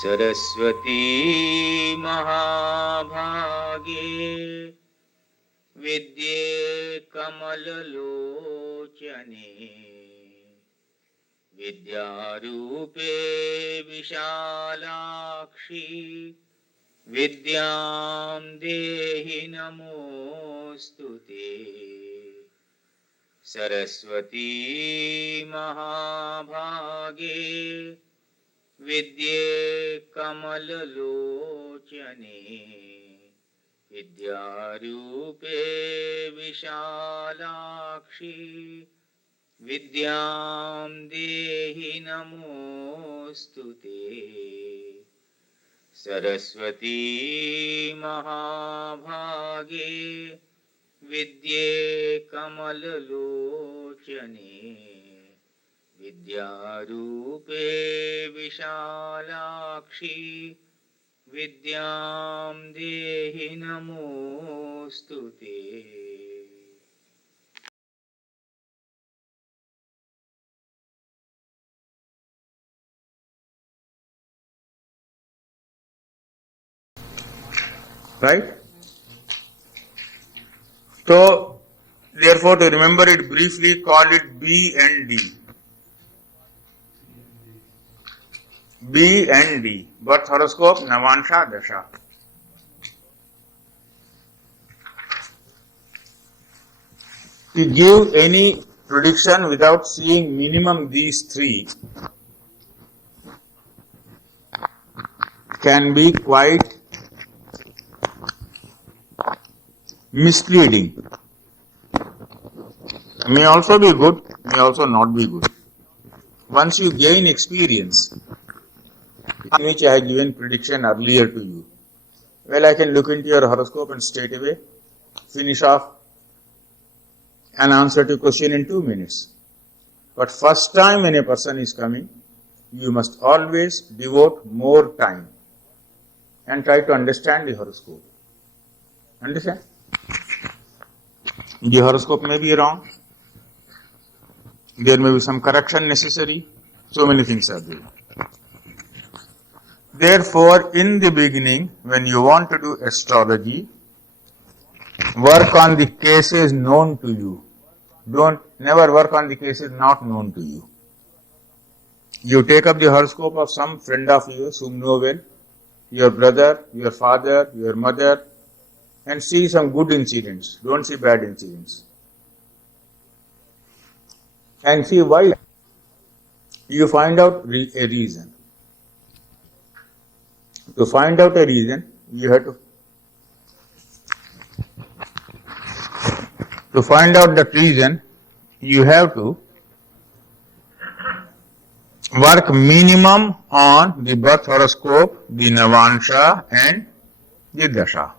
सरस्वती महाभागे विद्ये कमललोचने विद्यारूपे विशालाक्षी विद्यां देहि नमोऽस्तुते। सरस्वती महाभागे विद्ये कमललोचने विद्यारूपे विशालाक्षी विद्यां देहि नमोऽस्तुते। सरस्वती महाभागे विद्ये कमललोचने विद्यारूपे विशालाक्षी विद्यां देहि नमोऽस्तुते। Right? So, therefore, to remember it briefly, call it B and D. B and D. Birth horoscope, Navansha Dasha. To give any prediction without seeing minimum these three can be quite misleading. May also be good, may also not be good. Once you gain experience, in which I have given prediction earlier to you, well, I can look into your horoscope and straight away finish off an answer to a question in 2 minutes. But first time when a person is coming, you must always devote more time and try to understand the horoscope. Understand? The horoscope may be wrong. There may be some correction necessary. So many things are there. Therefore, in the beginning, when you want to do astrology, work on the cases known to you. Never work on the cases not known to you. You take up the horoscope of some friend of yours whom you know well, your brother, your father, your mother, and see some good incidents. Don't see bad incidents. And see why. You find out a reason. To find out a reason, you have to find out that reason, you have to work minimum on the birth horoscope, the Navansha and the Dasha.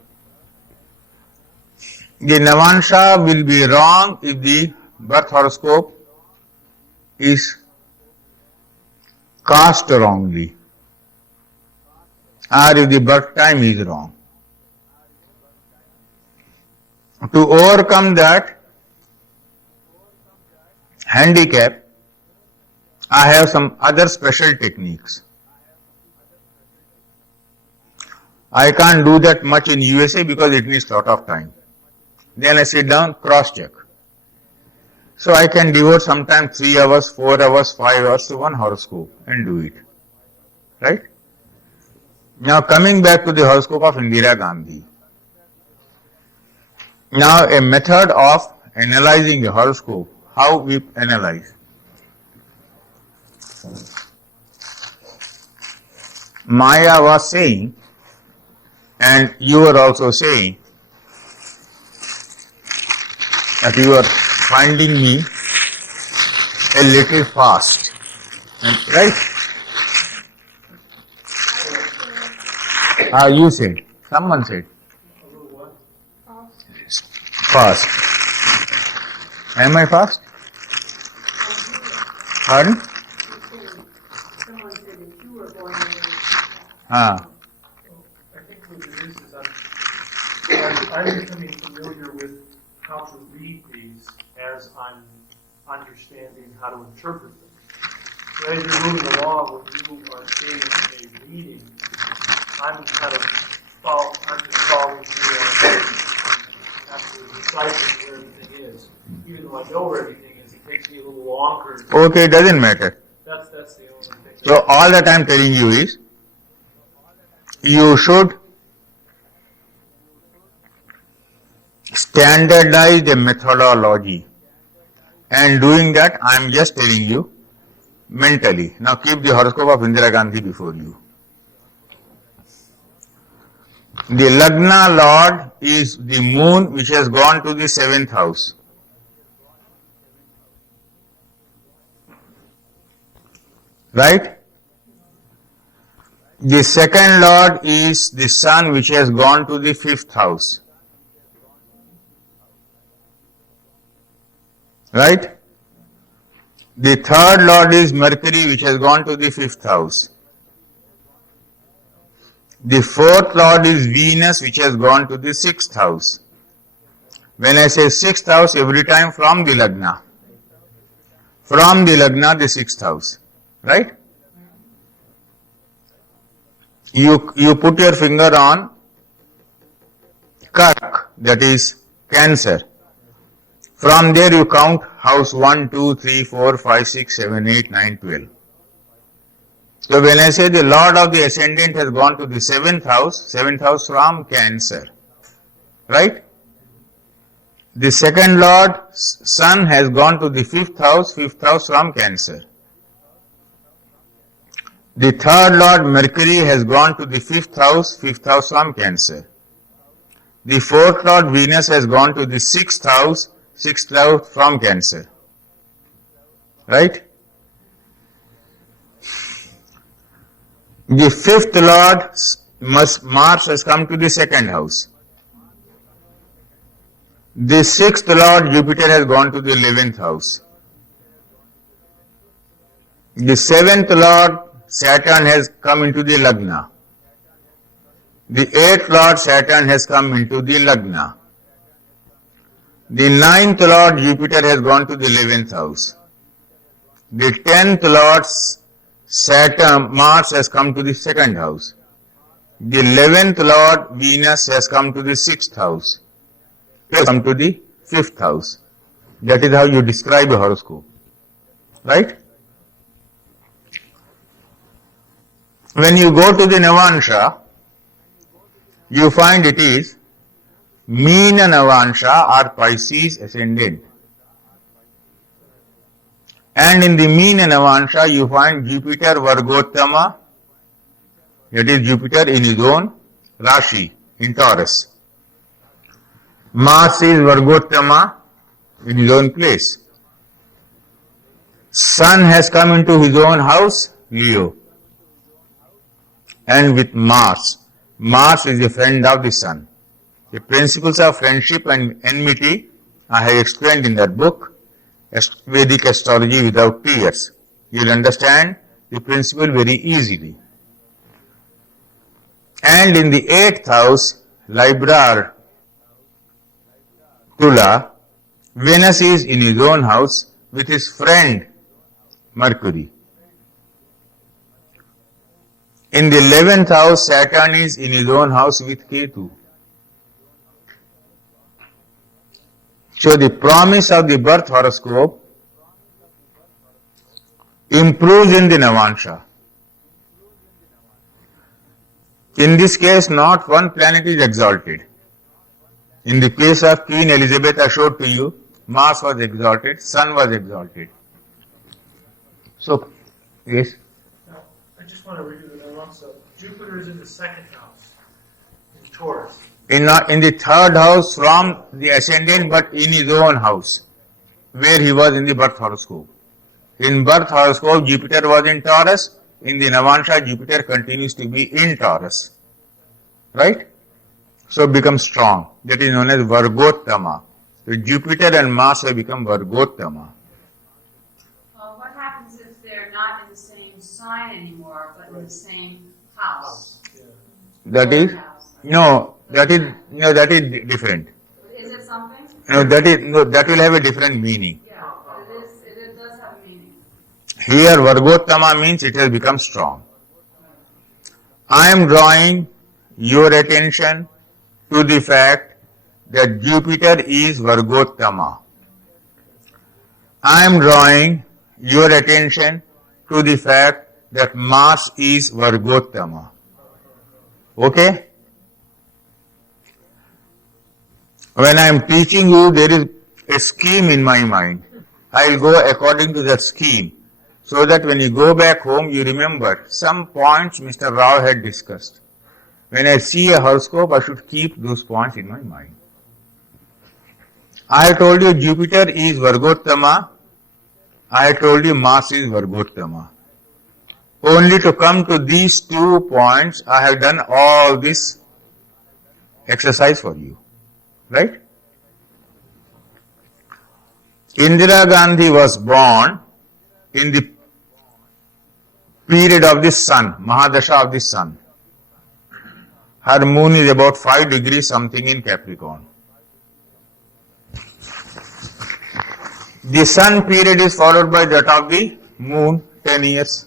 The Navansha will be wrong if the birth horoscope is cast wrongly, or if the birth time is wrong. To overcome that handicap, I have some other special techniques. I can't do that much in USA because it needs a lot of time. Then I sit down, cross-check. So I can devote sometimes 3 hours, 4 hours, 5 hours to one horoscope and do it. Right? Now coming back to the horoscope of Indira Gandhi. Now a method of analyzing the horoscope, how we analyze. Maya was saying, and you were also saying, that you are finding me a little fast. Right? You said. Someone said. Fast. Am I fast? Pardon? Someone said that you were born in Ah. I think what it is I'm becoming familiar with how to read these as I'm understanding how to interpret them. So as you're moving along, when you are seeing a reading, I'm kind of I'm just following through after deciphering where everything is. Even though I know where everything is, it takes me a little longer. Okay, it doesn't matter. That's the only thing. So all that I'm telling you is, you should standardize the methodology. And doing that, I'm just telling you mentally. Now keep the horoscope of Indira Gandhi before you. The Lagna Lord is the moon which has gone to the 7th house. Right? The second Lord is the sun which has gone to the 5th house. Right? The third Lord is Mercury which has gone to the 5th house. The fourth Lord is Venus which has gone to the 6th house. When I say 6th house, every time from the Lagna. From the Lagna, the 6th house. Right? You put your finger on Kark, that is Cancer. From there you count house 1, 2, 3, 4, 5, 6, 7, 8, 9, 12. So when I say the Lord of the Ascendant has gone to the 7th house from Cancer. Right? The second Lord, Sun, has gone to the 5th house from Cancer. The third Lord, Mercury, has gone to the 5th house from Cancer. The fourth Lord, Venus, has gone to the 6th house from Cancer. Right? The 5th Lord, Mars, has come to the 2nd house. The 6th Lord, Jupiter, has gone to the 11th house. The 7th Lord, Saturn, has come into the Lagna. The 8th Lord, Saturn, has come into the Lagna. The 9th Lord, Jupiter, has gone to the 11th house. The 10th Lord, Saturn, Mars, has come to the 2nd house. The 11th Lord, Venus, has come to the 6th house. Has come to the 5th house. That is how you describe a horoscope. Right? When you go to the Navansha, you find it is Meena Navansha or Pisces ascendant. And in the Meena Navansha, you find Jupiter Vargottama, that is Jupiter in his own Rashi, in Taurus. Mars is Vargottama in his own place. Sun has come into his own house, Leo. And with Mars is a friend of the Sun. The principles of friendship and enmity I have explained in that book, Vedic Astrology Without Tears. You will understand the principle very easily. And in the 8th house, Libra Tula, Venus is in his own house with his friend Mercury. In the 11th house, Saturn is in his own house with Ketu. So the promise of the birth horoscope improves in the Navansha. In this case, not one planet is exalted. In the case of Queen Elizabeth, I showed to you, Mars was exalted, Sun was exalted. So, yes? Now, I just want to redo that one. So Jupiter is in the 2nd house, in Taurus. In the 3rd house from the ascendant, but in his own house, where he was in the birth horoscope. In birth horoscope, Jupiter was in Taurus. In the Navansha, Jupiter continues to be in Taurus. Right? So become strong. That is known as Vargottama. So Jupiter and Mars have become Vargottama. What happens if they're not in the same sign anymore, but in the same house? That is, that is different. Is it something? That will have a different meaning. Yeah, but it does have a meaning. Here Vargottama means it has become strong. I am drawing your attention to the fact that Jupiter is Vargottama. I am drawing your attention to the fact that Mars is Vargottama. Okay? When I am teaching you, there is a scheme in my mind. I will go according to that scheme, so that when you go back home, you remember some points Mr. Rao had discussed. When I see a horoscope, I should keep those points in my mind. I told you Jupiter is Vargottama. I told you Mars is Vargottama. Only to come to these 2 points, I have done all this exercise for you. Right? Indira Gandhi was born in the period of the sun, Mahadasha of the sun. Her moon is about 5 degrees something in Capricorn. The sun period is followed by that of the moon, 10 years.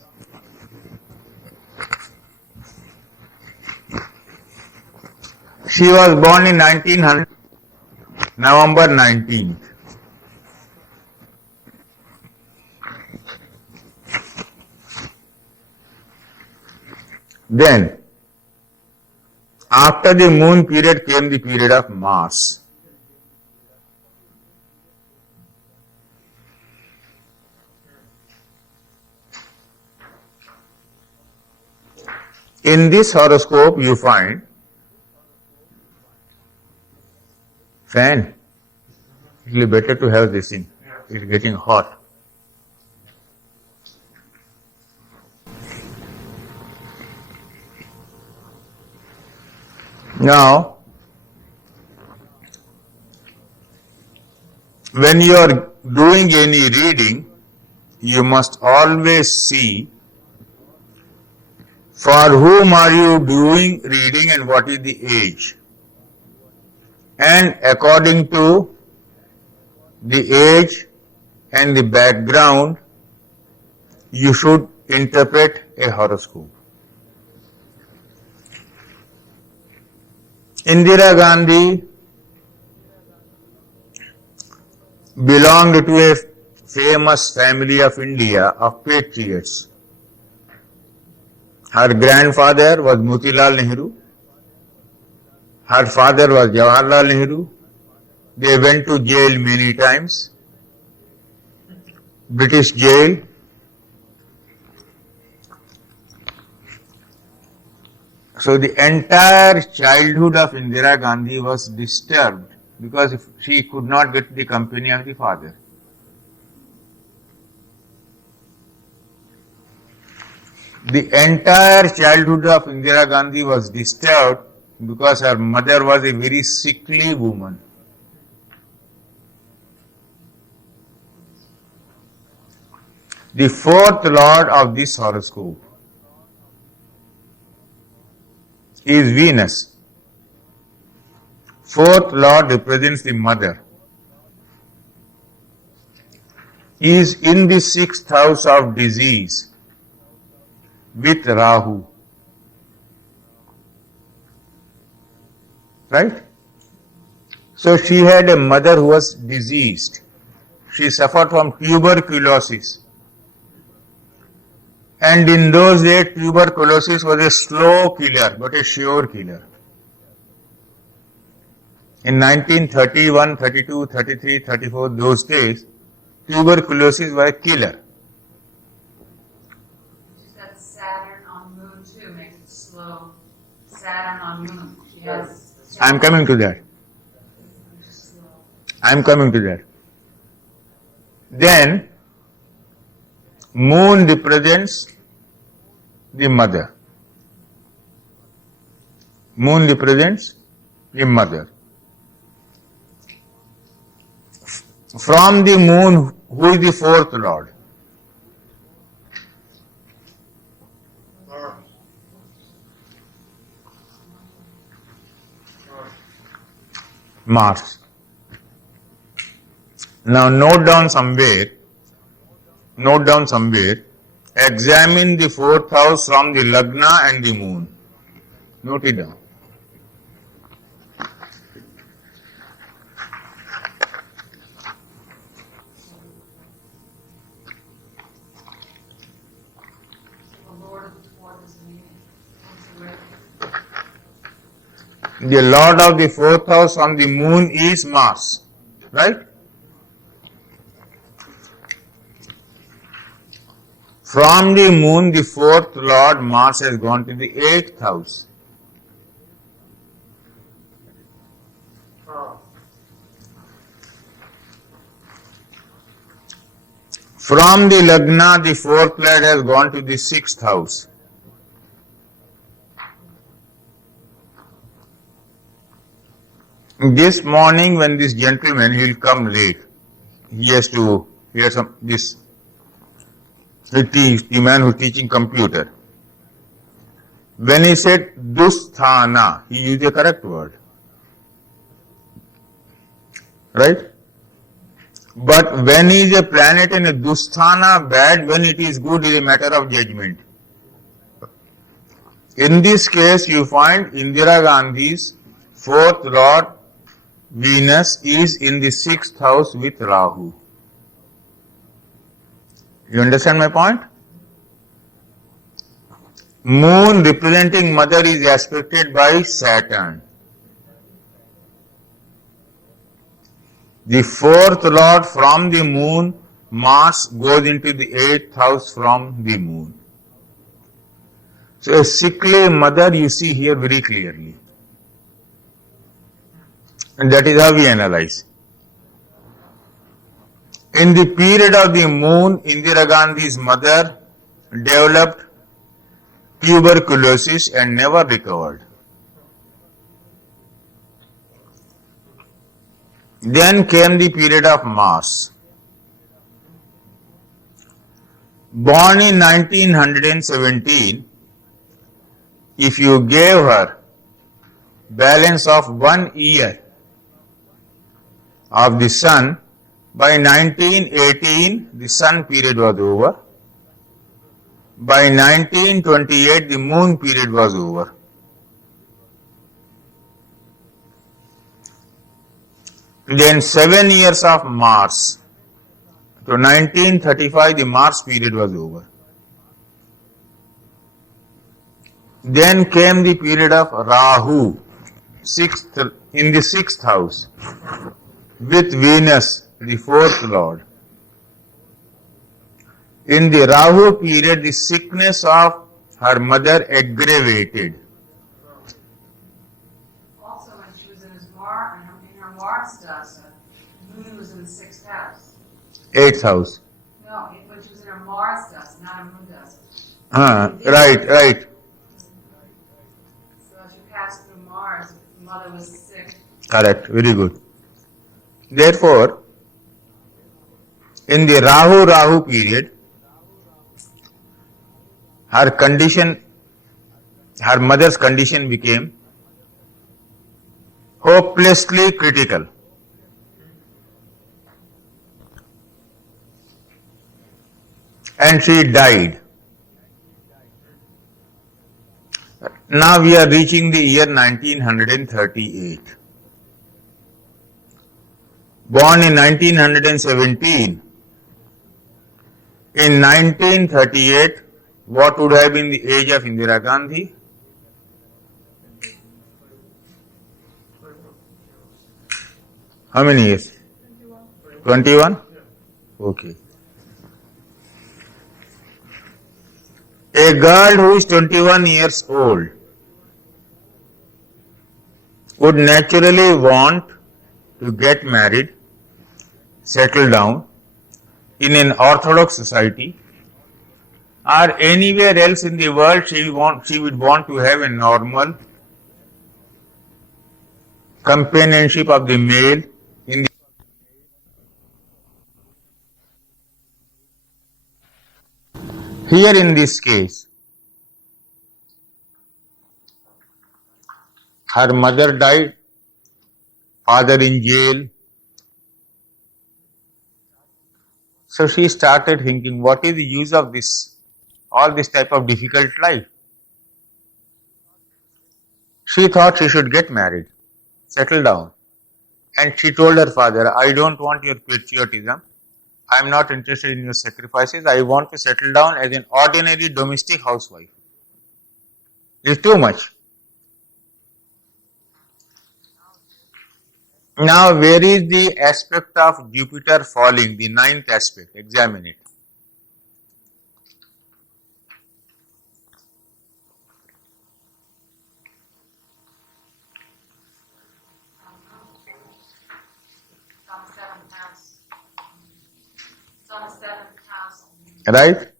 She was born in 1900, November 19th. Then, after the moon period came the period of Mars. In this horoscope you find fan. It will be better to have this in. It's getting hot. Now, when you are doing any reading, you must always see for whom are you doing reading and what is the age. And according to the age and the background, you should interpret a horoscope. Indira Gandhi belonged to a famous family of India of patriots. Her grandfather was Motilal Nehru. Her father was Jawaharlal Nehru. They went to jail many times. British jail. So the entire childhood of Indira Gandhi was disturbed because she could not get the company of the father. The entire childhood of Indira Gandhi was disturbed because her mother was a very sickly woman. The 4th lord of this horoscope is Venus. 4th lord represents the mother. He is in the 6th house of disease with Rahu. Right? So she had a mother who was diseased. She suffered from tuberculosis. And in those days, tuberculosis was a slow killer, but a sure killer. In 1931, 32, 33, 34, those days, tuberculosis was a killer. She's got Saturn on Moon too, makes it slow. Saturn on Moon. She has. I am coming to that. I am coming to that. Then, moon represents the mother. Moon represents the mother. From the moon, who is the 4th lord? Mars. Now note down somewhere, examine the 4th house from the Lagna and the moon. Note it down. The lord of the fourth house from the moon is Mars, right? From the moon, the fourth lord Mars has gone to the eighth house. From the Lagna, the fourth planet has gone to the sixth house. This morning, when this gentleman, he will come late. He has to hear the man who is teaching computer. When he said Dusthana, he used the correct word. Right? But when is a planet in a Dusthana bad, when it is good, is a matter of judgment. In this case, you find Indira Gandhi's fourth lord, Venus, is in the sixth house with Rahu. You understand my point? Moon representing mother is aspected by Saturn. The fourth lord from the moon, Mars, goes into the eighth house from the moon. So a sickly mother you see here very clearly. And that is how we analyze. In the period of the moon, Indira Gandhi's mother developed tuberculosis and never recovered. Then came the period of Mars. Born in 1917, if you gave her balance of 1 year of the sun, by 1918 the sun period was over. By 1928 the moon period was over. Then 7 years of Mars. So 1935 the Mars period was over. Then came the period of Rahu, in the sixth house, with Venus, the fourth lord. In the Rahu period, the sickness of her mother aggravated. Also, when she was in her Mars dasa, moon was in the sixth house. Eighth house. No, when she was in her Mars dasa, not her moon dasa. Right. So she passed through Mars, the mother was sick. Correct, very good. Therefore, in the Rahu period, her mother's condition became hopelessly critical. And she died. Now we are reaching the year 1938. Born in 1917, in 1938, what would have been the age of Indira Gandhi? How many years? 21? Okay. A girl who is 21 years old would naturally want to get married, settle down in an orthodox society, or anywhere else in the world. She would want to have a normal companionship of the male in the here in this case. Her mother died, father in jail. So she started thinking, what is the use of this, all this type of difficult life? She thought she should get married, settle down. And she told her father, I don't want your patriotism. I am not interested in your sacrifices. I want to settle down as an ordinary domestic housewife. It's too much. Now, where is the aspect of Jupiter falling, the ninth aspect? Examine it. On the seventh house. It's on the seventh house. Right?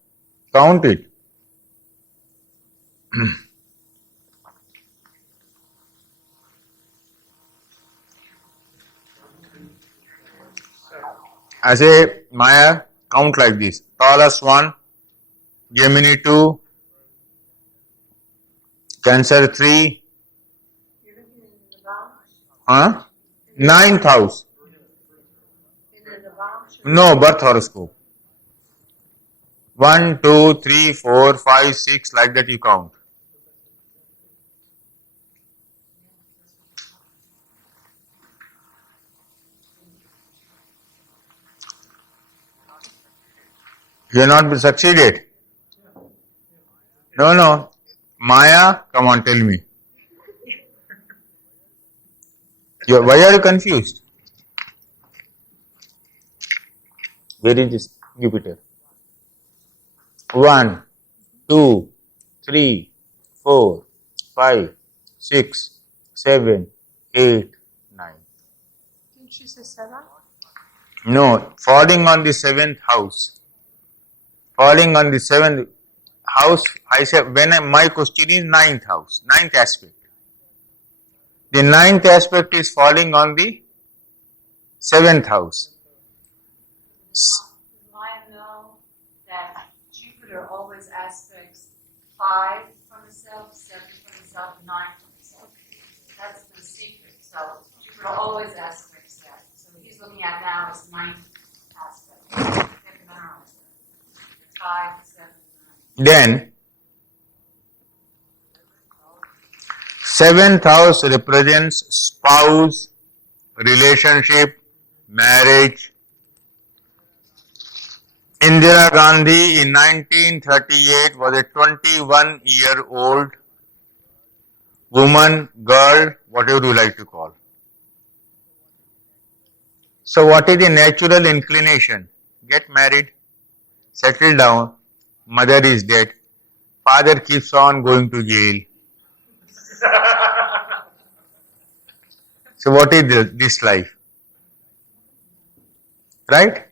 Count it. I say, Maya, count like this. Taurus 1, Gemini 2, Cancer 3, You're looking in the Navamsh? huh? Ninth house. In the Navamsh? No, birth horoscope. 1, 2, 3, 4, 5, 6, like that you count. You are not succeeded. No. Maya, come on, tell me. Why are you confused? Where is this Jupiter? 1, 2, 3, 4, 5, 6, 7, 8, 9. Didn't you say 7? No, falling on the seventh house. Falling on the seventh house, I said, my question is ninth house, ninth aspect. The ninth aspect is falling on the seventh house. Does Maya know that Jupiter always aspects 5 from itself, 7 from itself, 9 from itself? That's the secret. So Jupiter always aspects that. So what he's looking at now is 9th aspect. 5, 7, 9. Then, seventh house represents spouse, relationship, marriage. Indira Gandhi in 1938 was a 21-year-old woman, girl, whatever you like to call. So what is the natural inclination? Get married, settle down, mother is dead, father keeps on going to jail. So what is this life? Right?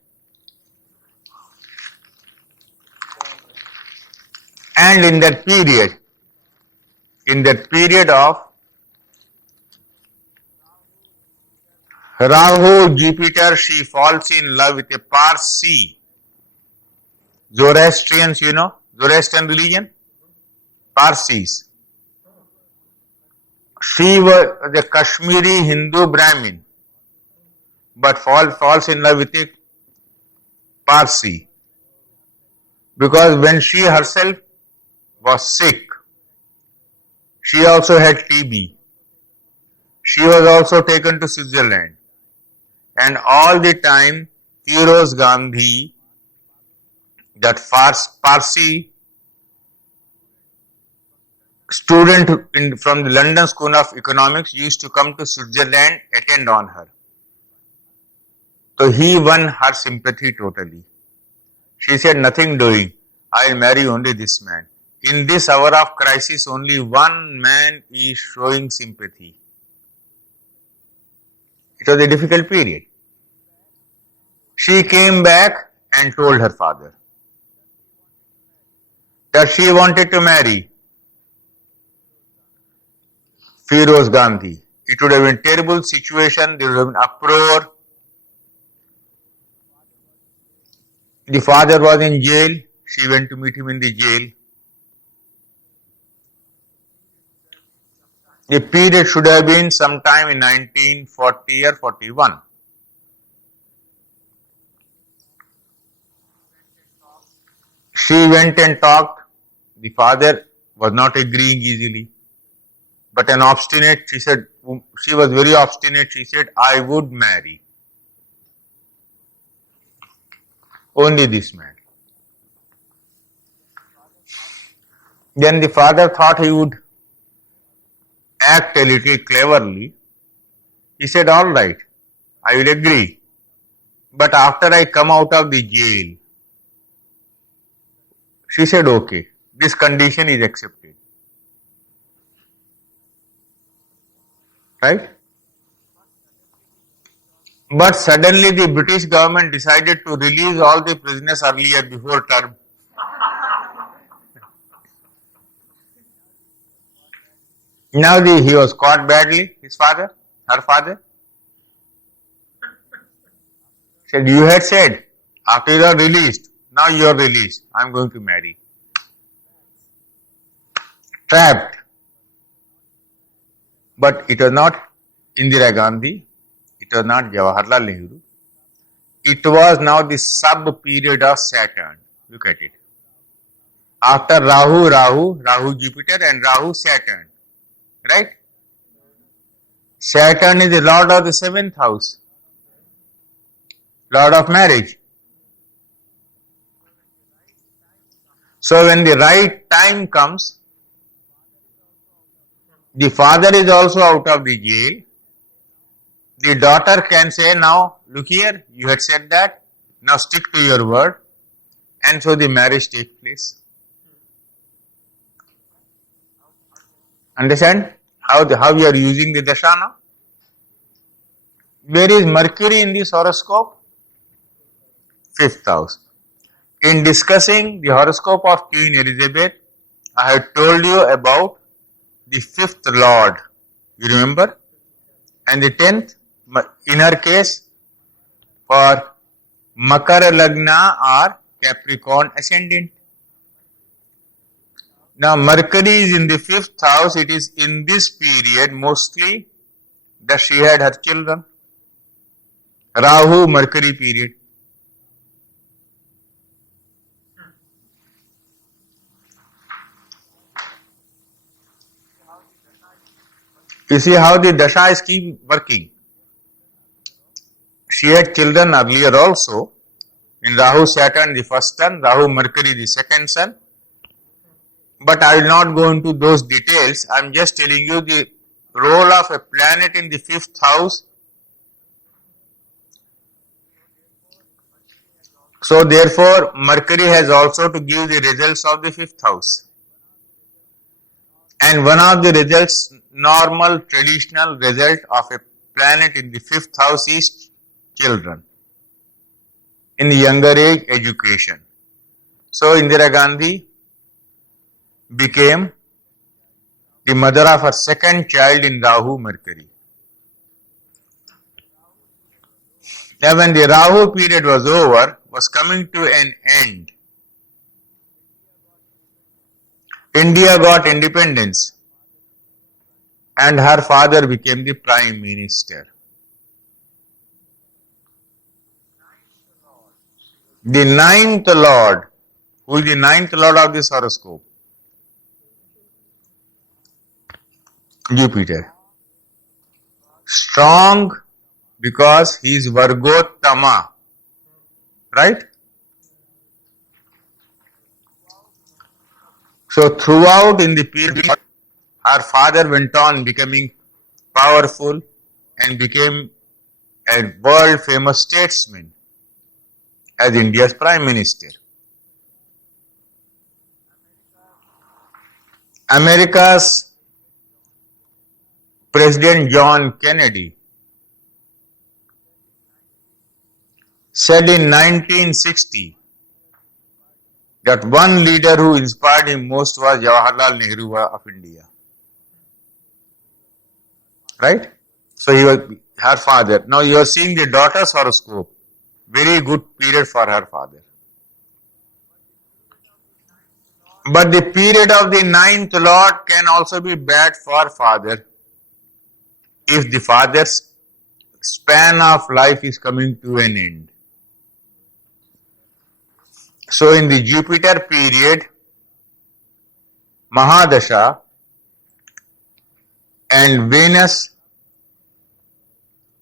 And in that period of Rahu, Jupiter, she falls in love with a Parsi. Zoroastrians, you know, Zoroastrian religion, Parsis. She was the Kashmiri Hindu Brahmin, but falls in love with a Parsi. Because when she herself was sick, she also had TB. She was also taken to Switzerland. And all the time, Firoz Gandhi, that Parsi student from the London School of Economics, used to come to Switzerland, attend on her. So he won her sympathy totally. She said, nothing doing, I'll marry only this man. In this hour of crisis, only one man is showing sympathy. It was a difficult period. She came back and told her father that she wanted to marry Firoz Gandhi. It would have been a terrible situation, there would have been uproar. The father was in jail, she went to meet him in the jail. The period should have been sometime in 1940 or 41. She went and talked. The father was not agreeing easily. But an obstinate, she said, she was very obstinate. She said, I would marry only this man. Then the father thought he would act a little cleverly. He said, all right, I will agree. But after I come out of the jail, she said, okay, this condition is accepted. Right? But suddenly the British government decided to release all the prisoners earlier before term. Now he was caught badly, his father, her father. Said, you had said, after you are released, now you are released, I am going to marry. Trapped. But it was not Indira Gandhi, it was not Jawaharlal Nehru. It was now the sub-period of Saturn. Look at it. After Rahu Jupiter and Rahu Saturn. Right? Saturn is the lord of the 7th house. Lord of marriage. So when the right time comes, the father is also out of the jail. The daughter can say, now look here, you had said that, now stick to your word. And so the marriage takes place. Understand how you are using the dasha now? Where is Mercury in this horoscope? 5th house. In discussing the horoscope of Queen Elizabeth, I have told you about the 5th lord. You remember? And the 10th, in her case, for Makara Lagna or Capricorn ascendant. Now Mercury is in the 5th house. It is in this period mostly that she had her children. Rahu Mercury period. You see how the dasha is keep working. She had children earlier also. In Rahu Saturn the first son, Rahu Mercury the second son. But I will not go into those details. I am just telling you the role of a planet in the 5th house. So therefore Mercury has also to give the results of the 5th house. And one of the results, normal traditional result of a planet in the 5th house is children. In the younger age, education. So Indira Gandhi became the mother of her second child in Rahu Mercury. Now when the Rahu period was over, was coming to an end, India got independence and her father became the Prime Minister. The 9th Lord, who is the 9th Lord of this horoscope? Jupiter. Strong because he is Vargottama. Right? So throughout in the period, her father went on becoming powerful and became a world famous statesman as India's Prime Minister. America's President John Kennedy said in 1960 that one leader who inspired him most was Jawaharlal Nehru of India. Right? So he was her father. Now you are seeing the daughter's horoscope. Very good period for her father. But the period of the 9th Lord can also be bad for father if the father's span of life is coming to an end. So in the Jupiter period, Mahadasha and Venus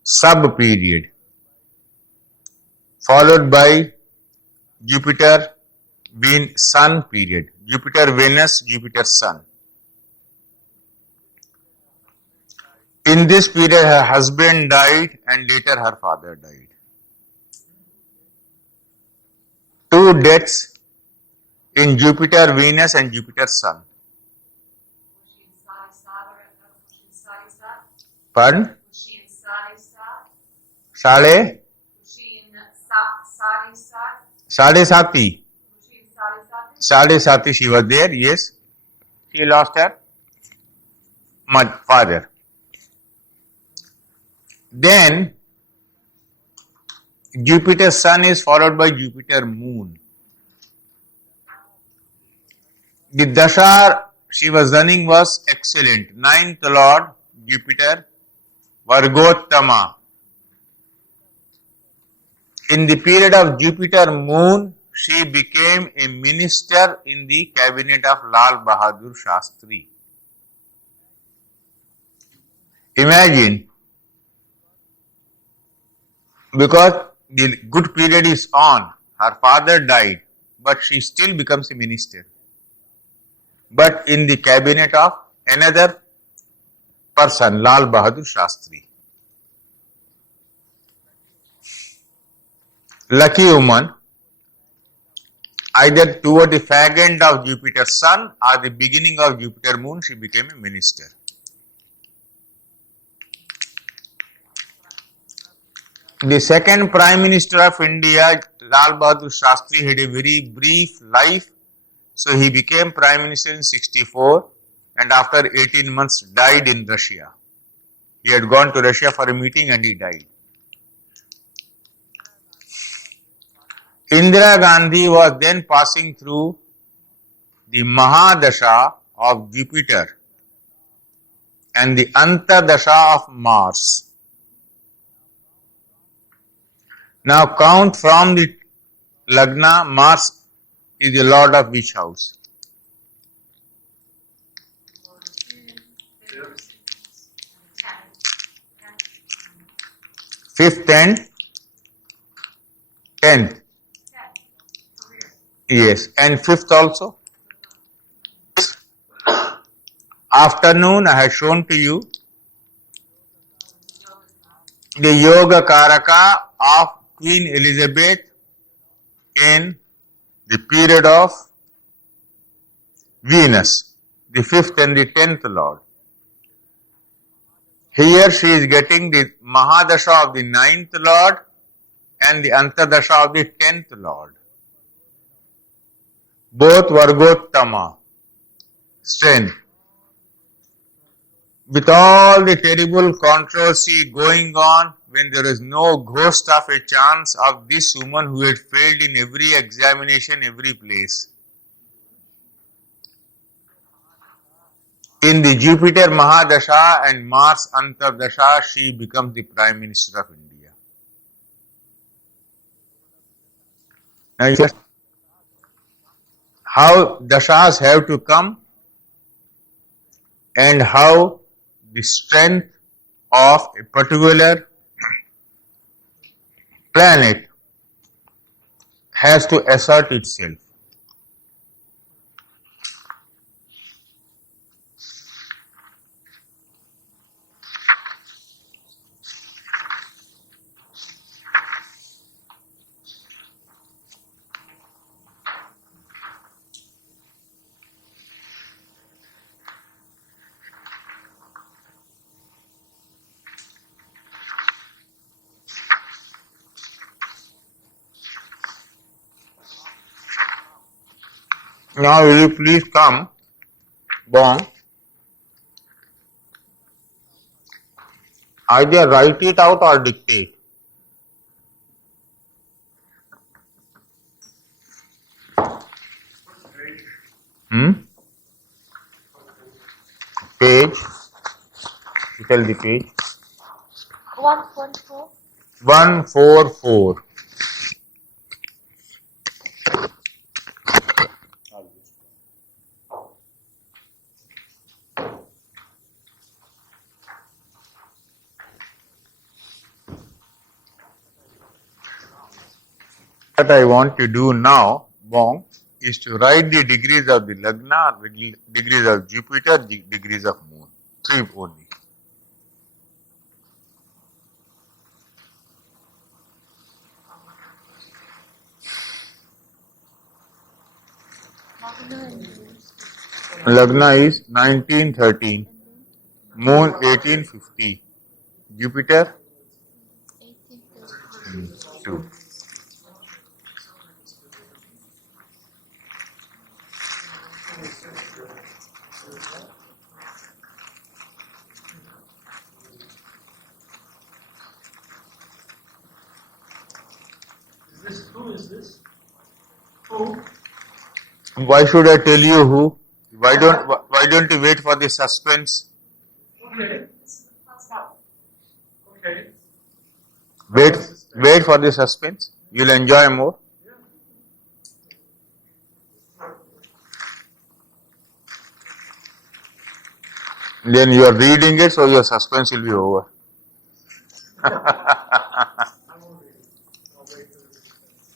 sub-period, followed by Jupiter Sun period. Jupiter Venus, Jupiter Sun. In this period, her husband died and later her father died. 2 deaths in Jupiter, Venus and Jupiter, Sun. Was she in Sadisat? Pardon? Was she in Sadisat? Sade? Was she in Sadisat? Sade Sati. Was she in Sadisat? Sade Sati, she was there, yes. She lost her father. Then Jupiter Sun is followed by Jupiter Moon. The dasha she was running was excellent. 9th Lord Jupiter, Vargottama. In the period of Jupiter Moon, she became a minister in the cabinet of Lal Bahadur Shastri. Imagine, because the good period is on, her father died, but she still becomes a minister. But in the cabinet of another person, Lal Bahadur Shastri. Lucky woman, either toward the fag end of Jupiter Sun or the beginning of Jupiter Moon, she became a minister. The second Prime Minister of India, Lal Bahadur Shastri, had a very brief life. So he became Prime Minister in 64 and after 18 months died in Russia. He had gone to Russia for a meeting and he died. Indira Gandhi was then passing through the Mahadasha of Jupiter and the Antadasha of Mars. Now count from the Lagna. Mars is the lord of which house? Fifth and 10th. Yes, and 5th also. Afternoon, I have shown to you the Yoga Karaka of Queen Elizabeth in the period of Venus, the 5th and the 10th Lord. Here she is getting the Mahadasha of the 9th Lord and the Antadasha of the 10th Lord. Both Vargottama, strength. With all the terrible controversy going on, when there is no ghost of a chance of this woman who had failed in every examination, every place. In the Jupiter Mahadasha and Mars Antardasha, she becomes the Prime Minister of India. Now, just how dashas have to come and how the strength of a particular planet has to assert itself. Now will you please come, Bong, either write it out or dictate. Page, you tell the page. 114. 144. What I want to do now, Bong, is to write the degrees of the Lagna, degrees of Jupiter, degrees of Moon. 3 only. Lagna is 1913. Moon 1850. Jupiter 2. Who is this? Who? Why should I tell you who? Why don't you wait for the suspense? Okay. Okay. Wait for the suspense. You'll enjoy more. Then you are reading it, so your suspense will be over.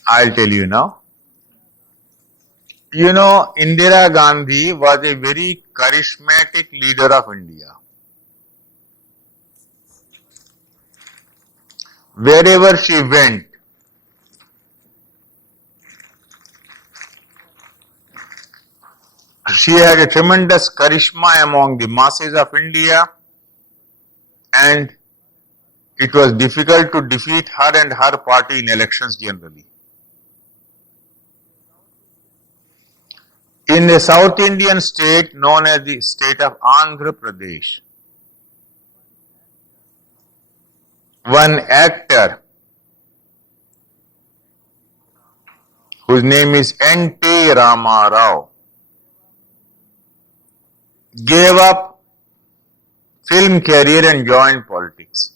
I'll tell you now. You know, Indira Gandhi was a very charismatic leader of India. Wherever she went, she had a tremendous charisma among the masses of India, and it was difficult to defeat her and her party in elections generally. In a South Indian state known as the state of Andhra Pradesh, one actor whose name is N.T. Rama Rao gave up film career and joined politics.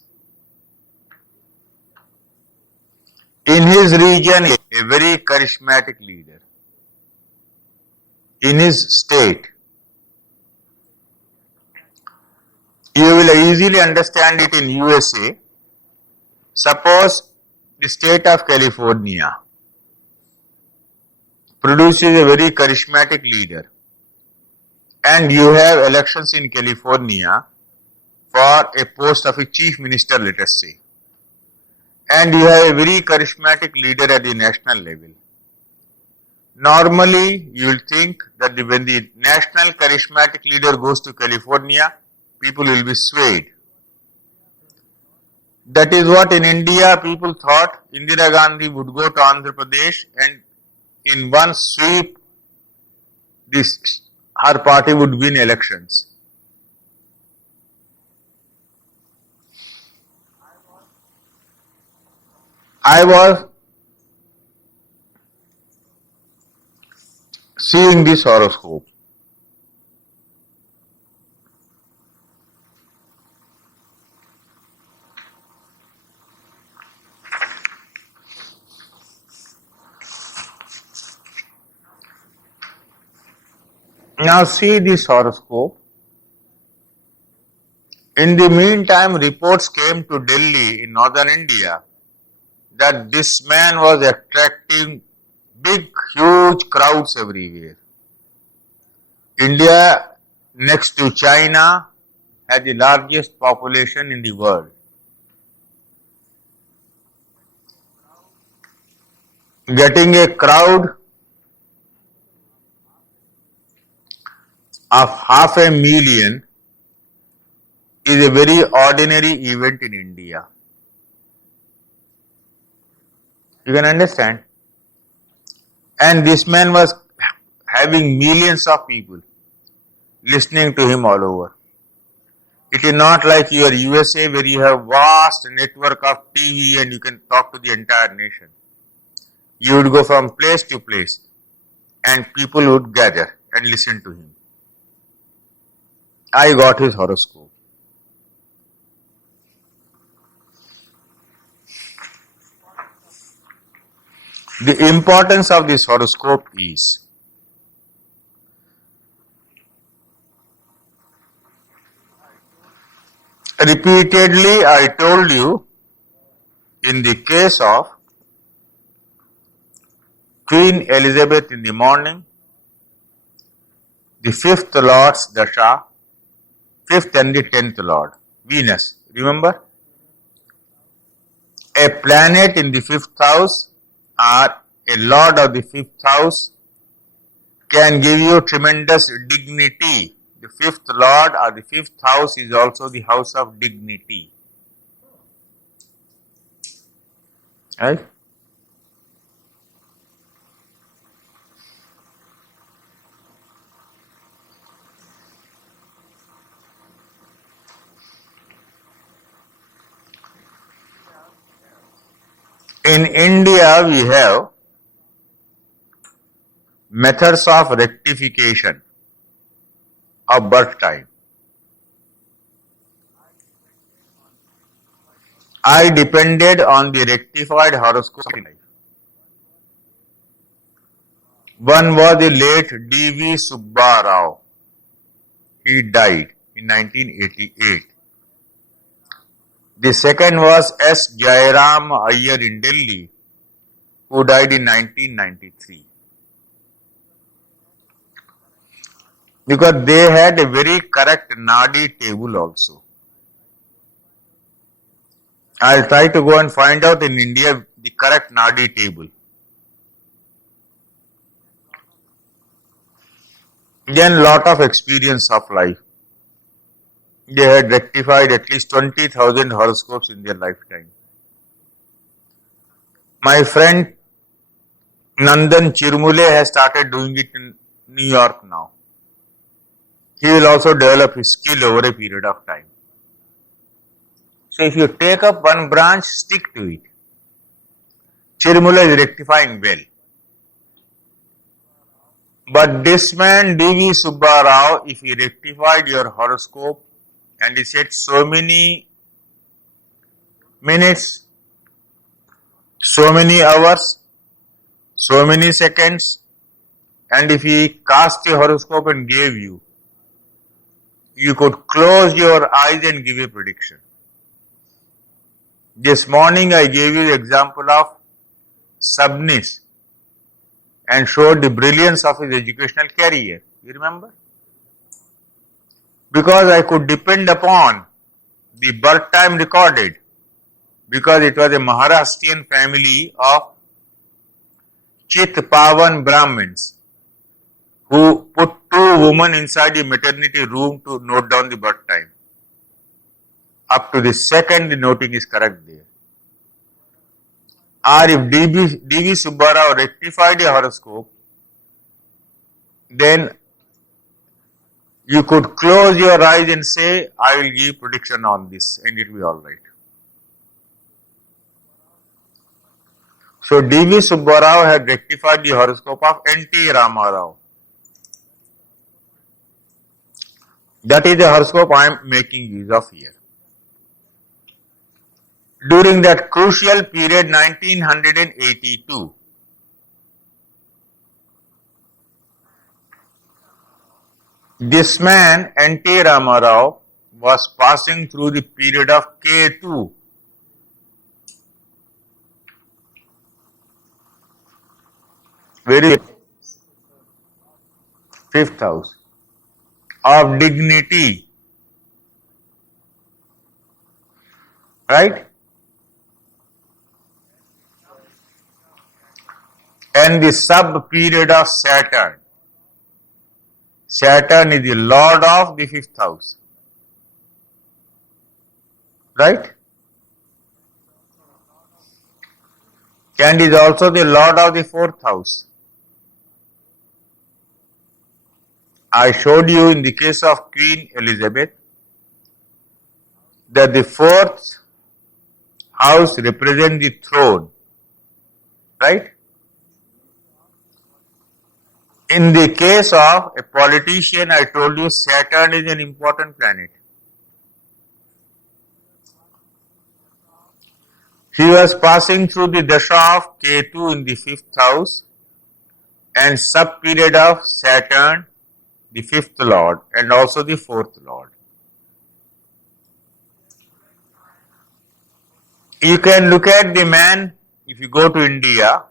In his region, a very charismatic leader. In his state, you will easily understand it in USA. Suppose the state of California produces a very charismatic leader, and you have elections in California for a post of a chief minister, let us say, and you have a very charismatic leader at the national level. Normally, you will think that when the national charismatic leader goes to California, people will be swayed. That is what in India people thought. Indira Gandhi would go to Andhra Pradesh and in one sweep, her party would win elections. I was seeing this horoscope. Now see this horoscope. In the meantime, reports came to Delhi in northern India that this man was attracting big, huge crowds everywhere. India, next to China, has the largest population in the world. Getting a crowd of 500,000 is a very ordinary event in India. You can understand. And this man was having millions of people listening to him all over. It is not like your USA where you have vast network of TV and you can talk to the entire nation. You would go from place to place and people would gather and listen to him. I got his horoscope. The importance of this horoscope is repeatedly I told you in the case of Queen Elizabeth in the morning, the fifth Lord's Dasha, fifth and the 10th Lord, Venus, remember? A planet in the 5th house or a Lord of the 5th house can give you tremendous dignity. The fifth lord or the fifth house is also the house of dignity. Right? In India, we have methods of rectification of birth time. I depended on the rectified horoscope. One was the late D.V. Subba Rao. He died in 1988. The second was S. Jairam Iyer in Delhi, who died in 1993. Because they had a very correct Nadi table also. I'll try to go and find out in India the correct Nadi table. Then lot of experience of life. They had rectified at least 20,000 horoscopes in their lifetime. My friend Nandan Chirmule has started doing it in New York now. He will also develop his skill over a period of time. So if you take up one branch, stick to it. Chirmula is rectifying well. But this man, D.V. Subba Rao, if he rectified your horoscope and he said so many minutes, so many hours, so many seconds, and if he cast a horoscope and gave you, you could close your eyes and give a prediction. This morning I gave you the example of Sabnis and showed the brilliance of his educational career. You remember? Because I could depend upon the birth time recorded, because it was a Maharashtrian family of Chit Pavan Brahmins who put two women inside the maternity room to note down the birth time. Up to the second, the noting is correct there. Or if D.V. Subba Rao rectified a horoscope, then you could close your eyes and say, I will give prediction on this and it will be alright. So D.V. Subba Rao had rectified the horoscope of N.T. Rama Rao. That is the horoscope I am making use of here. During that crucial period, 1982, this man, N.T. Rama Rao, was passing through the period of Ketu. Very fifth house of dignity, right? And the sub period of Saturn. Saturn is the lord of the fifth house, right? And is also the lord of the fourth house. I showed you in the case of Queen Elizabeth that the fourth house represents the throne, right? In the case of a politician, I told you Saturn is an important planet. He was passing through the dasha of Ketu in the fifth house and sub period of Saturn, the fifth lord, and also the fourth lord. You can look at the man, if you go to India,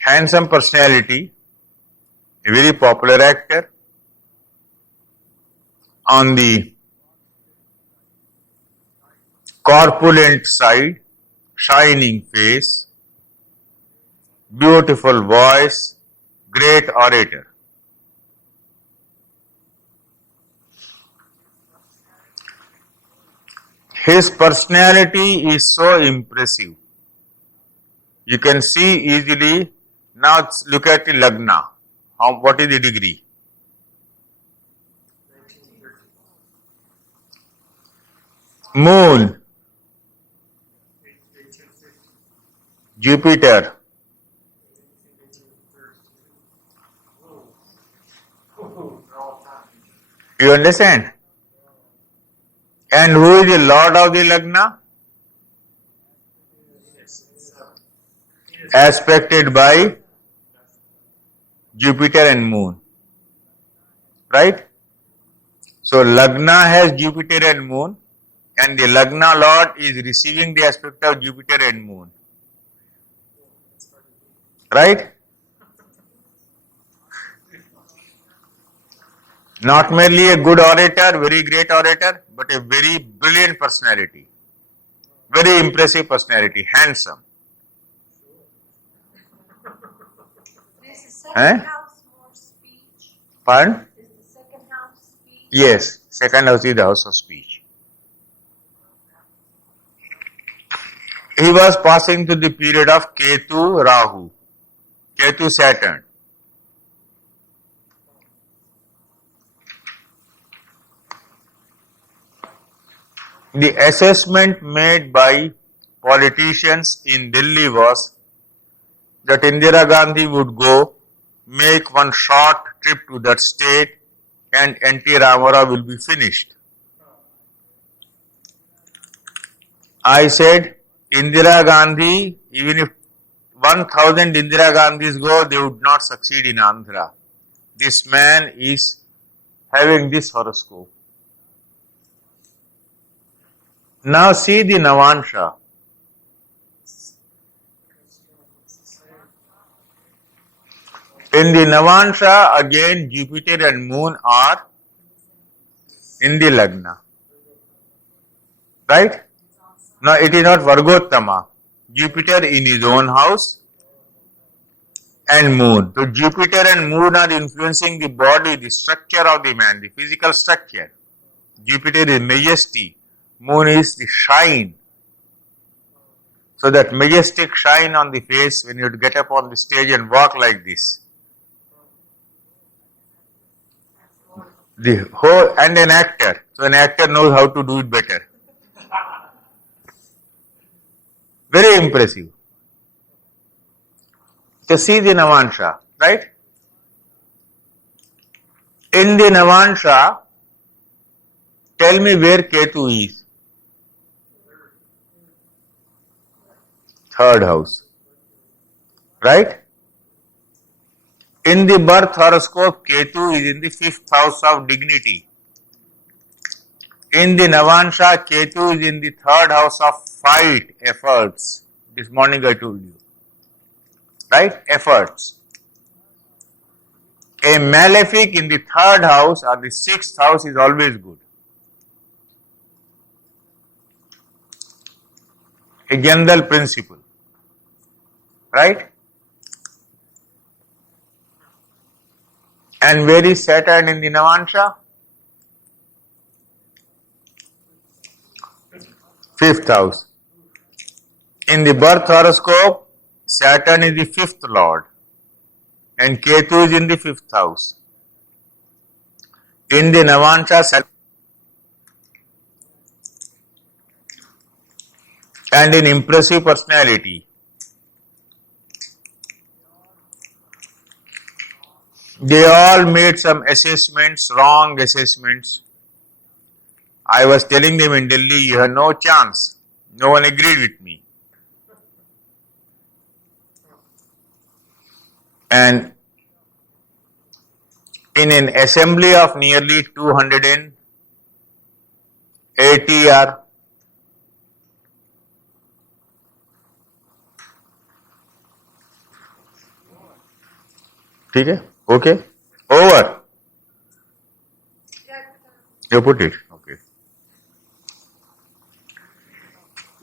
handsome personality, a very popular actor, on the corpulent side, shining face, beautiful voice, great orator. His personality is so impressive. You can see easily. Now look at the Lagna. What is the degree? 1930. Moon, 1850. Jupiter. 1832. Whoa. They're all time. You understand? And who is the lord of the Lagna? Aspected by Jupiter and Moon. Right? So Lagna has Jupiter and Moon, and the Lagna lord is receiving the aspect of Jupiter and Moon. Right? Not merely a good orator, very great orator, but a very brilliant personality. Very impressive personality, handsome. Is the Eh? second house more speech? Pardon? Is the second house speech? Yes, second house is the house of speech. He was passing through the period of Ketu Rahu, Ketu Saturn. The assessment made by politicians in Delhi was that Indira Gandhi would go, make one short trip to that state, and N.T. Ramarao will be finished. I said, Indira Gandhi, even if 1,000 Indira Gandhis go, they would not succeed in Andhra. This man is having this horoscope. Now see the Navansha. In the Navansha, again Jupiter and Moon are in the Lagna. Right? Now it is not Vargottama. Jupiter in his own house and Moon. So Jupiter and Moon are influencing the body, the structure of the man, the physical structure. Jupiter is majesty. Moon is the shine. So that majestic shine on the face when you get up on the stage and walk like this. The whole, and an actor. So an actor knows how to do it better. Very impressive. So see the Navansha, right? In the Navansha, tell me where Ketu is. Third house. Right? In the birth horoscope, Ketu is in the 5th house of dignity. In the Navansha, Ketu is in the 3rd house of fight, efforts. This morning I told you. Right? Efforts. A malefic in the 3rd house or the 6th house is always good. A general principle. Right? And where is Saturn in the Navansha? 5th house. In the birth horoscope, Saturn is the 5th lord and Ketu is in the 5th house. In the Navansha, and in impressive personality. They all made some assessments, wrong assessments. I was telling them in Delhi, you have no chance. No one agreed with me. And in an assembly of nearly 280 or okay? Okay? Over. You put it. Okay.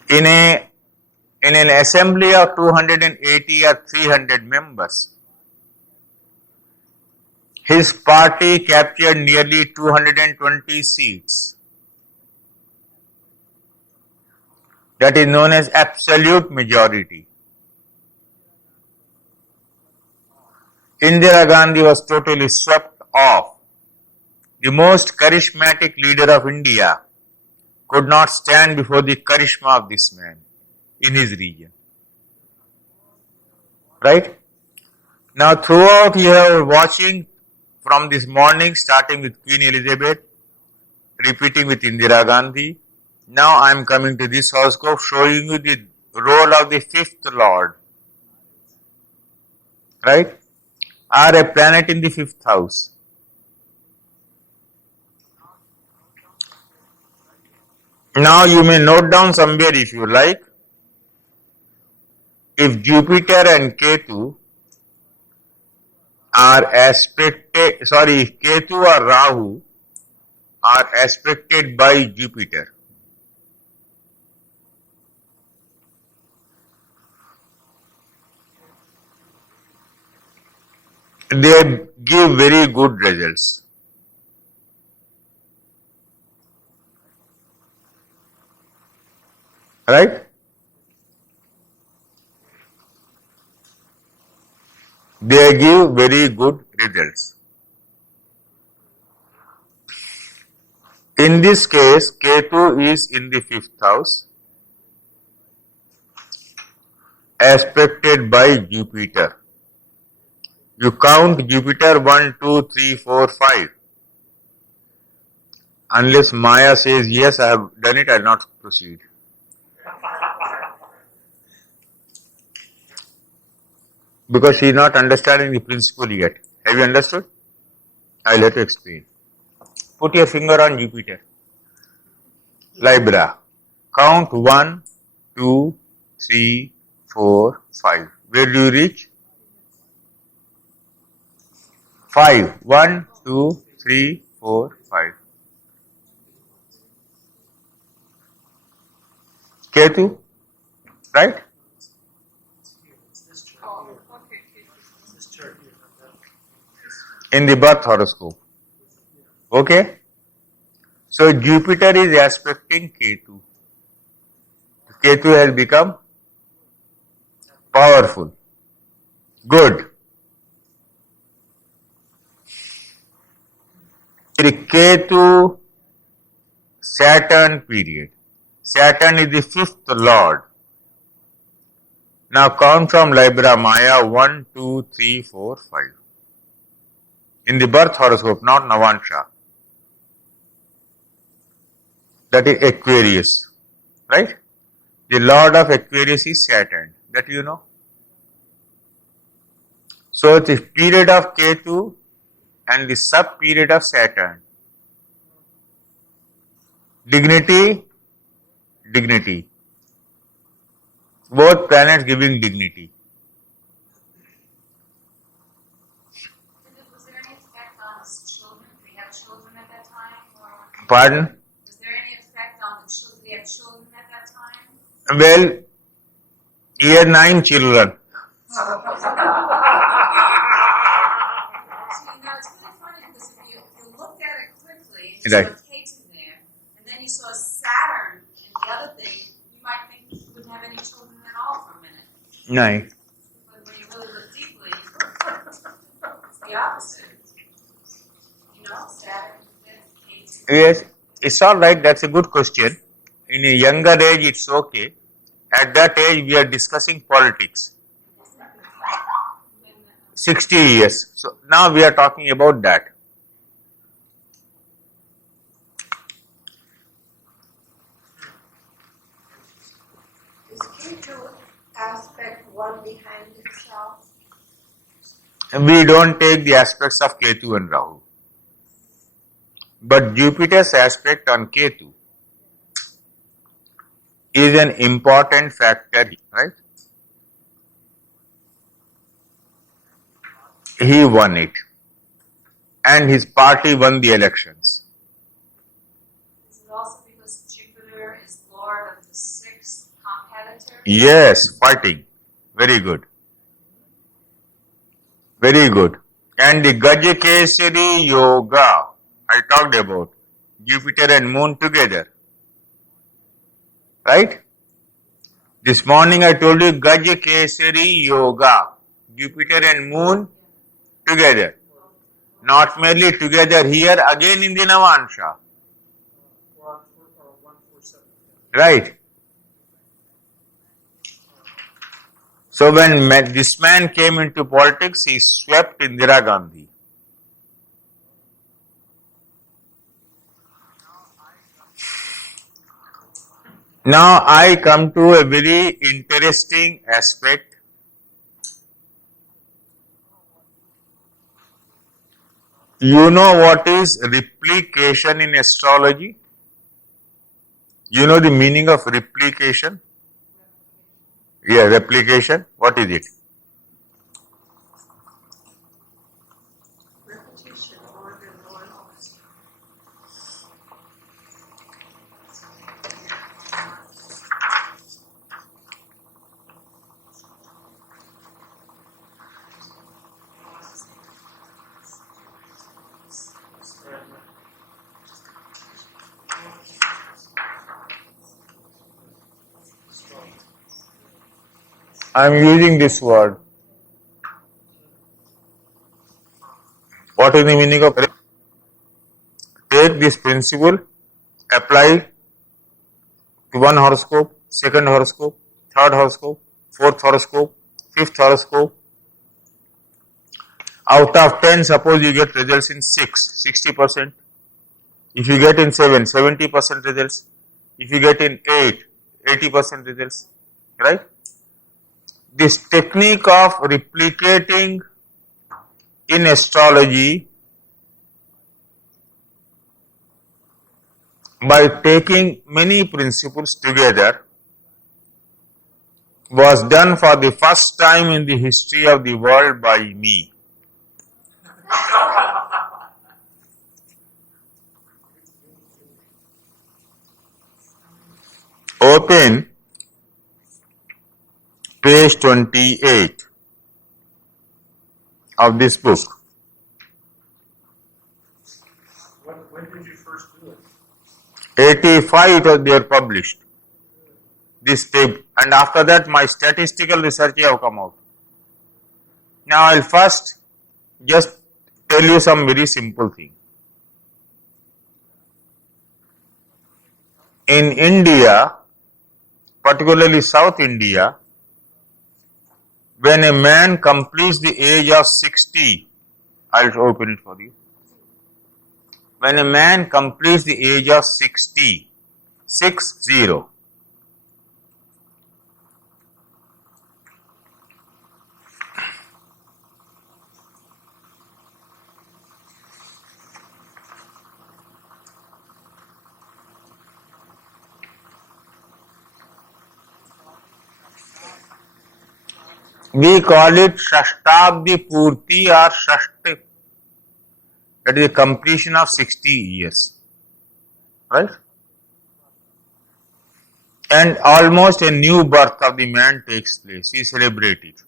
In an assembly of 280 or 300 members, His party captured nearly 220 seats. That is known as absolute majority. Indira Gandhi was totally swept off. The most charismatic leader of India could not stand before the charisma of this man in his region. Right? Now throughout you are watching from this morning, starting with Queen Elizabeth, repeating with Indira Gandhi. Now I am coming to this horoscope showing you the role of the fifth lord. Right? Or a planet in the fifth house. Now you may note down somewhere if you like. If Jupiter and Ketu are aspected, if Ketu or Rahu are aspected by Jupiter, they give very good results. Right? They give very good results. In this case, Ketu is in the fifth house, aspected by Jupiter. You count Jupiter 1, 2, 3, 4, 5. Unless Maya says, yes, I have done it, I will not proceed. Because she is not understanding the principle yet. Have you understood? I will have to explain. Put your finger on Jupiter. Libra. Count 1, 2, 3, 4, 5. Where do you reach? 5. 1, 2, 3, 4, 5. Ketu, right? In the birth horoscope. Okay? So Jupiter is aspecting Ketu. Ketu has become powerful. Good. The Ketu Saturn period. Saturn is the fifth lord. Now count from Libra Maya 1, 2, 3, 4, 5. In the birth horoscope, not Navansha. That is Aquarius. Right? The lord of Aquarius is Saturn. That you know. So the period of Ketu and the sub period of Saturn. Dignity. Both planets giving dignity. Was there any effect on his children? Did he have children at that time? Or Pardon? was there any effect on the children? Did he have children at that time? Well, he had 9 children. So, you know, it's really funny because if you looked at it quickly and you Right. saw Ketu there, and then you saw Saturn and the other thing, you might think you wouldn't have any children at all for a minute. 9. But when you really look deeply, it's the opposite. You know, Saturn, Ketu. Yes, it's all right. That's a good question. In a younger age, it's okay. At that age, we are discussing politics. 60 years. So now we are talking about that. Is Ketu aspect one behind itself? We don't take the aspects of Ketu and Rahu. But Jupiter's aspect on Ketu is an important factor, right? He won it. And his party won the elections. Is it also because Jupiter is lord of the sixth competitor? Yes, fighting. Very good. Very good. And the Gajakesari Yoga, I talked about Jupiter and Moon together. Right? This morning I told you Gajakesari Yoga, Jupiter and Moon together. Not merely together here, again in the Navansha. Or 147. Right? So when this man came into politics, he swept Indira Gandhi. Now I come to a very interesting aspect. You know what is replication in astrology? You know the meaning of replication? Yeah, replication. What is it? Repetition more than normal. I am using this word. What is the meaning of take this principle, apply to one horoscope, second horoscope, third horoscope, fourth horoscope, fifth horoscope. Out of 10, suppose you get results in 6, 60%. If you get in 7, 70% results. If you get in 8, 80% results. Right? This technique of replicating in astrology by taking many principles together was done for the first time in the history of the world by me. Open page 28 of this book. When did you first do it? 85 they are published. This tape, and after that my statistical research have come out. Now I'll first just tell you some very simple thing. In India, particularly South India, when a man completes the age of 60, I'll open it for you. When a man completes the age of 60, 60, we call it Shashtabdi Purti or Shashti. That is the completion of 60 years. Right? And almost a new birth of the man takes place. We celebrate it.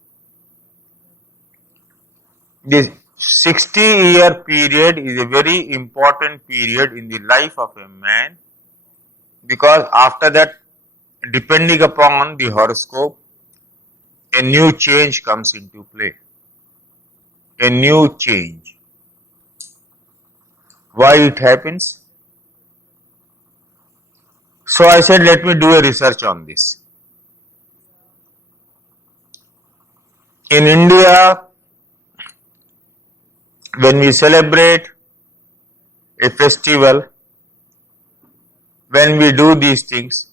This 60-year period is a very important period in the life of a man, because after that, depending upon the horoscope, a new change comes into play. A new change. Why it happens? So I said, let me do a research on this. In India, when we celebrate a festival, when we do these things,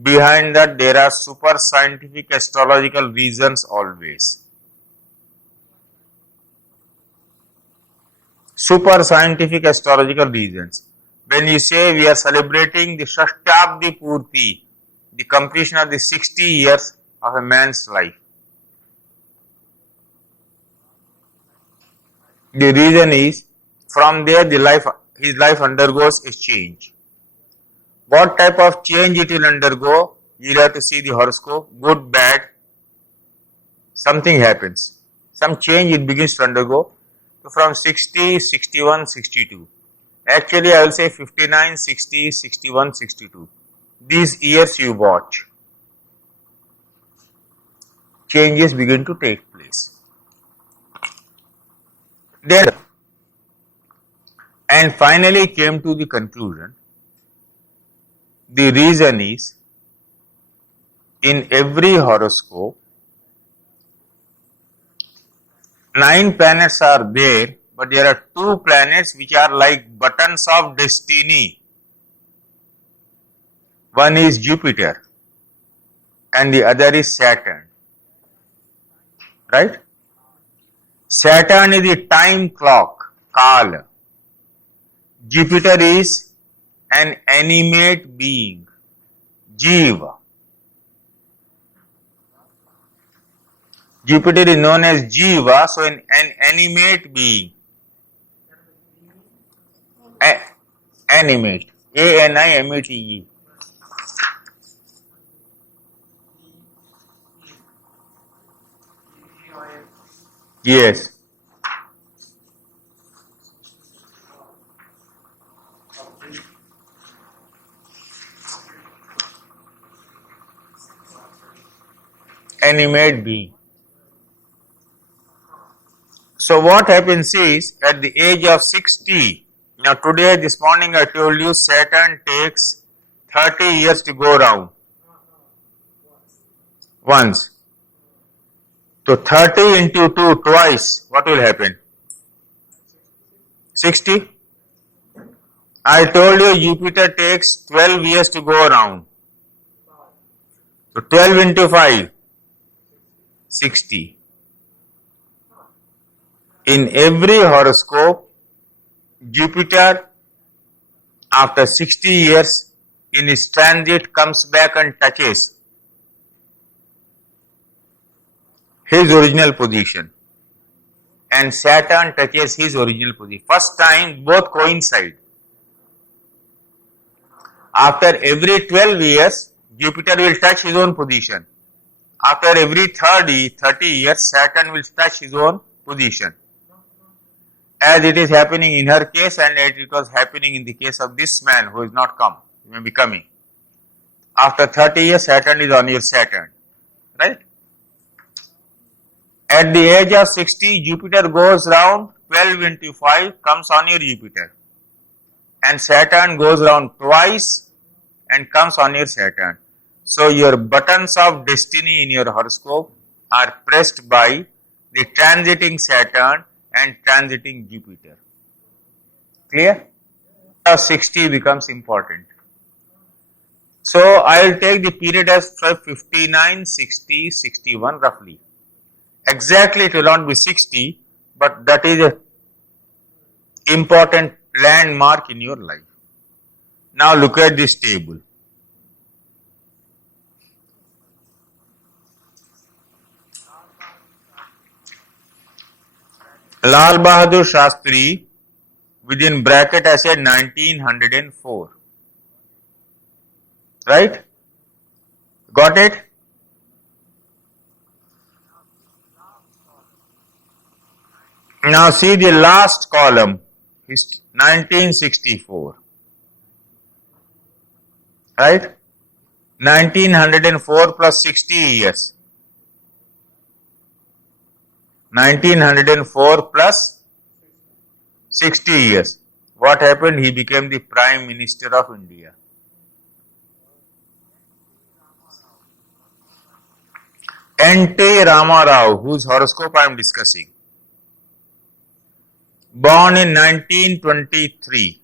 behind that there are super scientific astrological reasons always. Super scientific astrological reasons. When you say we are celebrating the Shashtabdi Purti, the completion of the 60 years of a man's life. The reason is, from there his life undergoes a change. What type of change it will undergo, you will have to see the horoscope, good, bad, something happens. Some change it begins to undergo. So from 60, 61, 62. Actually, I will say 59, 60, 61, 62. These years you watch. Changes begin to take place. Then, and finally came to the conclusion, the reason is, in every horoscope, 9 planets are there, but there are 2 planets which are like buttons of destiny. One is Jupiter and the other is Saturn. Right? Saturn is the time clock, Kal. Jupiter is an animate being, Jiva. Jupiter is known as Jiva, so an animate being. Animate. A-N-I-M-A-T-E. Yes. Animate being. So what happens is, at the age of 60, now today, this morning I told you Saturn takes 30 years to go round. Once. So 30 into 2 twice, what will happen? 60. I told you Jupiter takes 12 years to go around. So 12 into 5, 60. In every horoscope, Jupiter, after 60 years, in his transit comes back and touches his original position, and Saturn touches his original position. First time both coincide. After every 12 years, Jupiter will touch his own position. After every 30 years, Saturn will touch his own position. As it is happening in her case, and as it was happening in the case of this man who is not come, he may be coming. After 30 years, Saturn is on your Saturn, right? At the age of 60, Jupiter goes round, 12 into 5 comes on your Jupiter. And Saturn goes round twice and comes on your Saturn. So your buttons of destiny in your horoscope are pressed by the transiting Saturn and transiting Jupiter. Clear? 60 becomes important. So I will take the period as 59, 60, 61 roughly. Exactly it will not be 60, but that is an important landmark in your life. Now look at this table. Lal Bahadur Shastri, within bracket I said 1904. Right? Got it? Now see the last column is 1964. Right? 1904 plus 60 years. 1904 plus 60 years. What happened? He became the Prime Minister of India. N.T. Rama Rao, whose horoscope I am discussing. Born in 1923.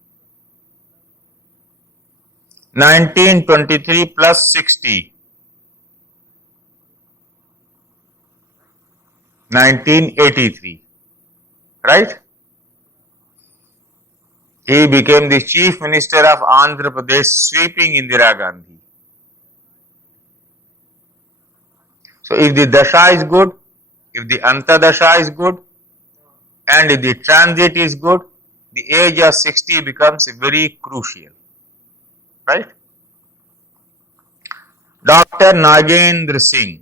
1923 plus 60. 1983. Right? He became the Chief Minister of Andhra Pradesh, sweeping Indira Gandhi. So if the Dasha is good, if the Antadasha is good, and if the transit is good, the age of 60 becomes very crucial. Right? Dr. Nagendra Singh.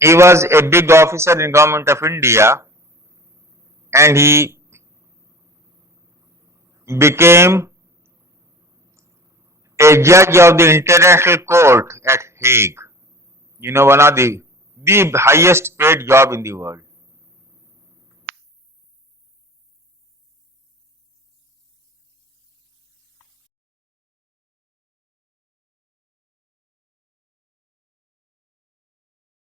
He was a big officer in Government of India, and he became a judge of the International Court at Hague. You know, one of the highest paid job in the world.